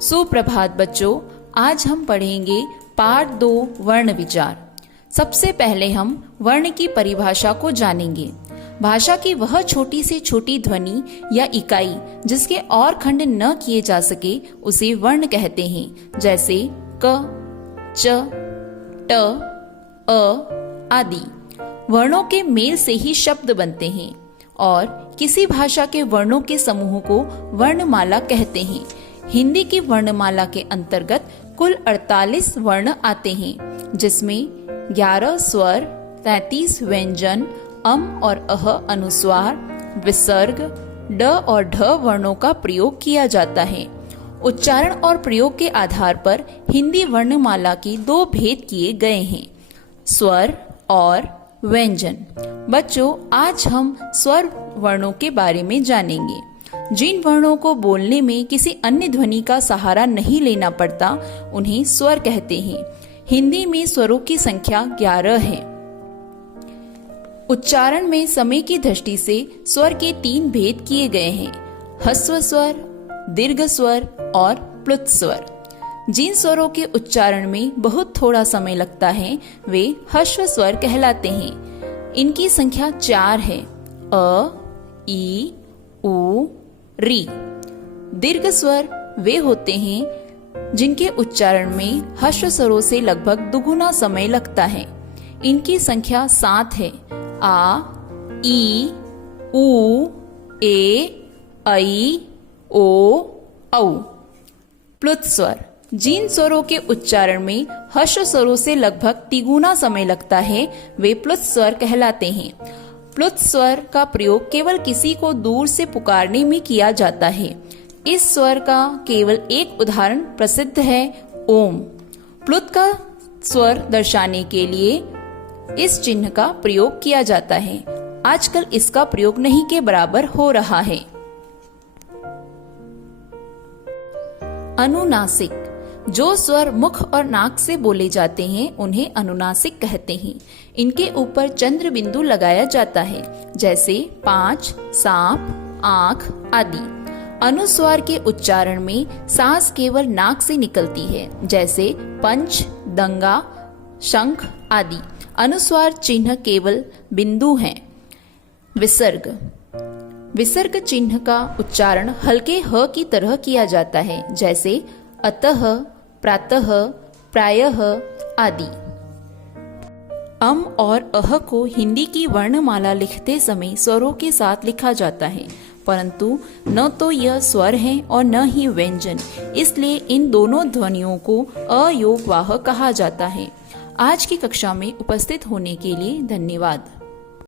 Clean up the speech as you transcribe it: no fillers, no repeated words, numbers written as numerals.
सुप्रभात बच्चों, आज हम पढ़ेंगे पाठ 2 वर्ण विचार। सबसे पहले हम वर्ण की परिभाषा को जानेंगे। भाषा की वह छोटी से छोटी ध्वनि या इकाई जिसके और खंड न किए जा सके उसे वर्ण कहते हैं, जैसे क, च, ट, अ आदि। वर्णों के मेल से ही शब्द बनते हैं और किसी भाषा के वर्णों के समूह को वर्णमाला कहते हैं। हिंदी की वर्णमाला के अंतर्गत कुल 48 वर्ण आते हैं, जिसमें 11 स्वर, 33 व्यंजन, और अह अनुस्वार, विसर्ग, ड और ढ वर्णों का प्रयोग किया जाता है। उच्चारण और प्रयोग के आधार पर हिंदी वर्णमाला की 2 भेद किए गए हैं, स्वर और व्यंजन। बच्चों, आज हम स्वर वर्णों के बारे में जानेंगे। जिन वर्णों को बोलने में किसी अन्य ध्वनि का सहारा नहीं लेना पड़ता उन्हें स्वर कहते हैं। हिंदी में स्वरों की संख्या 11 है। उच्चारण में समय की दृष्टि से स्वर के 3 भेद किए गए हैं, ह्रस्व स्वर, दीर्घ स्वर और प्लुत स्वर। जिन स्वरों के उच्चारण में बहुत थोड़ा समय लगता है वे ह्रस्व स्वर कहलाते हैं। इनकी संख्या 4 है, अ, ई, उ, री। दीर्घ स्वर वे होते हैं जिनके उच्चारण में ह्रस्व स्वरों से लगभग दुगुना समय लगता है। इनकी संख्या 7 है, आ, ई, उ, ए, ऐ, ओ, औ। प्लुत स्वर जिन स्वरों के उच्चारण में ह्रस्व स्वरों से लगभग तिगुना समय लगता है वे प्लुत स्वर कहलाते हैं। प्लुत स्वर का प्रयोग केवल किसी को दूर से पुकारने में किया जाता है। इस स्वर का केवल एक उदाहरण प्रसिद्ध है, ओम। प्लुत का स्वर दर्शाने के लिए इस चिन्ह का प्रयोग किया जाता है। आजकल इसका प्रयोग नहीं के बराबर हो रहा है। अनुनासिक जो स्वर मुख और नाक से बोले जाते हैं उन्हें अनुनासिक कहते हैं। इनके ऊपर चंद्र बिंदु लगाया जाता है, जैसे 5, सांप, आंख आदि। अनुस्वार के उच्चारण में सांस केवल नाक से निकलती है, जैसे पंच, दंगा, शंख आदि। अनुस्वार चिन्ह केवल बिंदु हैं। विसर्ग विसर्ग चिन्ह का उच्चारण हल्के ह की तरह किया जाता है, जैसे अतः, प्रातः, प्रायः आदि। और अह को हिंदी की वर्णमाला लिखते समय स्वरों के साथ लिखा जाता है, परंतु न तो यह स्वर है और न ही व्यंजन, इसलिए इन दोनों ध्वनियों को अयोगवाह कहा जाता है। आज की कक्षा में उपस्थित होने के लिए धन्यवाद।